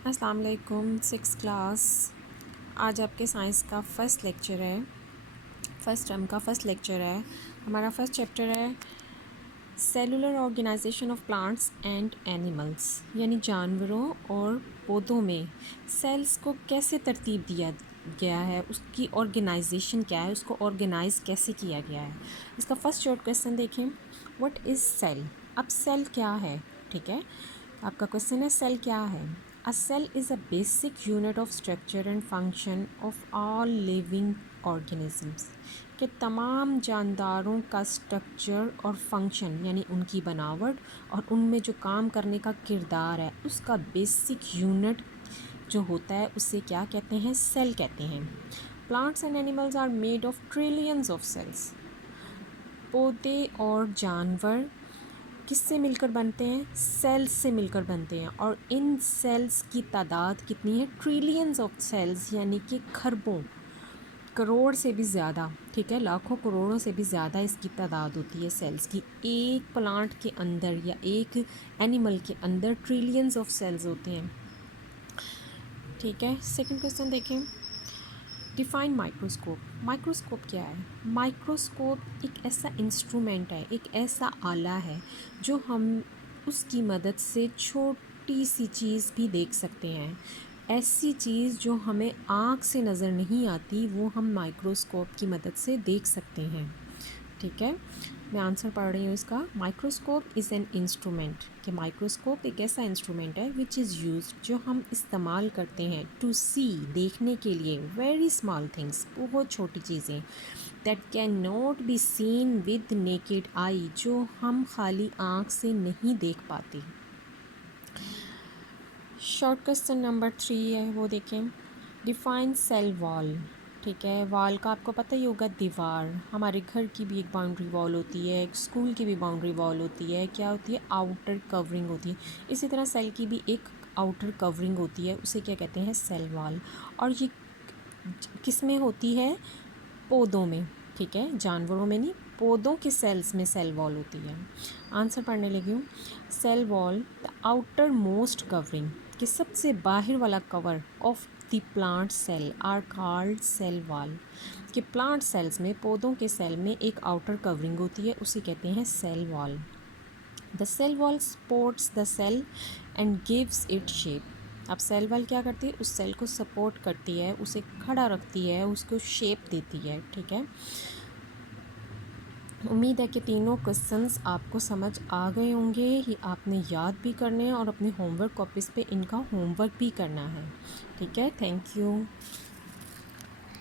अस्सलाम वालेकुम। 6th class. आज आपके साइंस का फ़र्स्ट लेक्चर है, फ़र्स्ट टर्म का फ़र्स्ट लेक्चर है। हमारा फ़र्स्ट चैप्टर है cellular organization of plants and animals, यानी जानवरों और पौधों में सेल्स को कैसे तरतीब दिया गया है, उसकी ऑर्गेनाइजेशन क्या है, उसको ऑर्गेनाइज कैसे किया गया है। इसका फ़र्स्ट शॉर्ट क्वेश्चन देखें, व्हाट इज़ सेल। अब सेल क्या है, ठीक है। आपका क्वेश्चन है सेल क्या है। A cell is a basic unit of structure and function of all living organisms, कि तमाम जानदारों का स्ट्रक्चर और फंक्शन यानी उनकी बनावट और उनमें जो काम करने का किरदार है उसका बेसिक यूनिट जो होता है उसे क्या कहते हैं, सेल कहते हैं। Plants and animals are made of trillions of cells. पौधे और जानवर किससे मिलकर बनते हैं, सेल्स से मिलकर बनते हैं, और इन सेल्स की तादाद कितनी है, ट्रिलियंस ऑफ सेल्स, यानी कि खरबों करोड़ से भी ज़्यादा, ठीक है, लाखों करोड़ों से भी ज़्यादा इसकी तादाद होती है सेल्स की। एक प्लांट के अंदर या एक एनिमल के अंदर ट्रिलियंस ऑफ सेल्स होते हैं, ठीक है। सेकंड क्वेश्चन देखें, डिफाइन माइक्रोस्कोप। माइक्रोस्कोप क्या है। माइक्रोस्कोप एक ऐसा इंस्ट्रूमेंट है, एक ऐसा आला है जो हम उसकी मदद से छोटी सी चीज़ भी देख सकते हैं। ऐसी चीज़ जो हमें आँख से नज़र नहीं आती वो हम माइक्रोस्कोप की मदद से देख सकते हैं, ठीक है। मैं आंसर पढ़ रही हूँ इसका। माइक्रोस्कोप इज़ एन इंस्ट्रूमेंट, कि माइक्रोस्कोप एक ऐसा इंस्ट्रूमेंट है विच इज़ यूज, जो हम इस्तेमाल करते हैं टू सी, देखने के लिए, वेरी स्मॉल थिंग्स, बहुत छोटी चीज़ें, that can not be seen with naked eye, जो हम खाली आँख से नहीं देख पाते। शॉर्ट क्वेश्चन नंबर 3 है, वो देखें। डिफाइन सेल वॉल, ठीक है। वॉल का आपको पता ही होगा, दीवार। हमारे घर की भी एक बाउंड्री वॉल होती है, एक स्कूल की भी बाउंड्री वॉल होती है, क्या होती है, आउटर कवरिंग होती है। इसी तरह सेल की भी एक आउटर कवरिंग होती है, उसे क्या कहते हैं, सेल वॉल। और ये किस में होती है, पौधों में, ठीक है, जानवरों में नहीं, पौधों के सेल्स में सेल वॉल होती है। आंसर पढ़ने लगी हूँ। Cell wall the outermost covering, कि सबसे बाहर वाला cover of the plant cell are called cell wall, कि प्लांट सेल्स में, पौधों के सेल में एक आउटर कवरिंग होती है, उसे कहते हैं cell wall. The cell wall supports the cell and gives it shape. अब सेल वॉल क्या करती है, उस सेल को सपोर्ट करती है, उसे खड़ा रखती है, उसको शेप देती है, ठीक है। उम्मीद है कि तीनों क्वेश्चंस आपको समझ आ गए होंगे। ये आपने याद भी करने हैं और अपने होमवर्क कॉपीज़ पे इनका होमवर्क भी करना है, ठीक है। Thank you.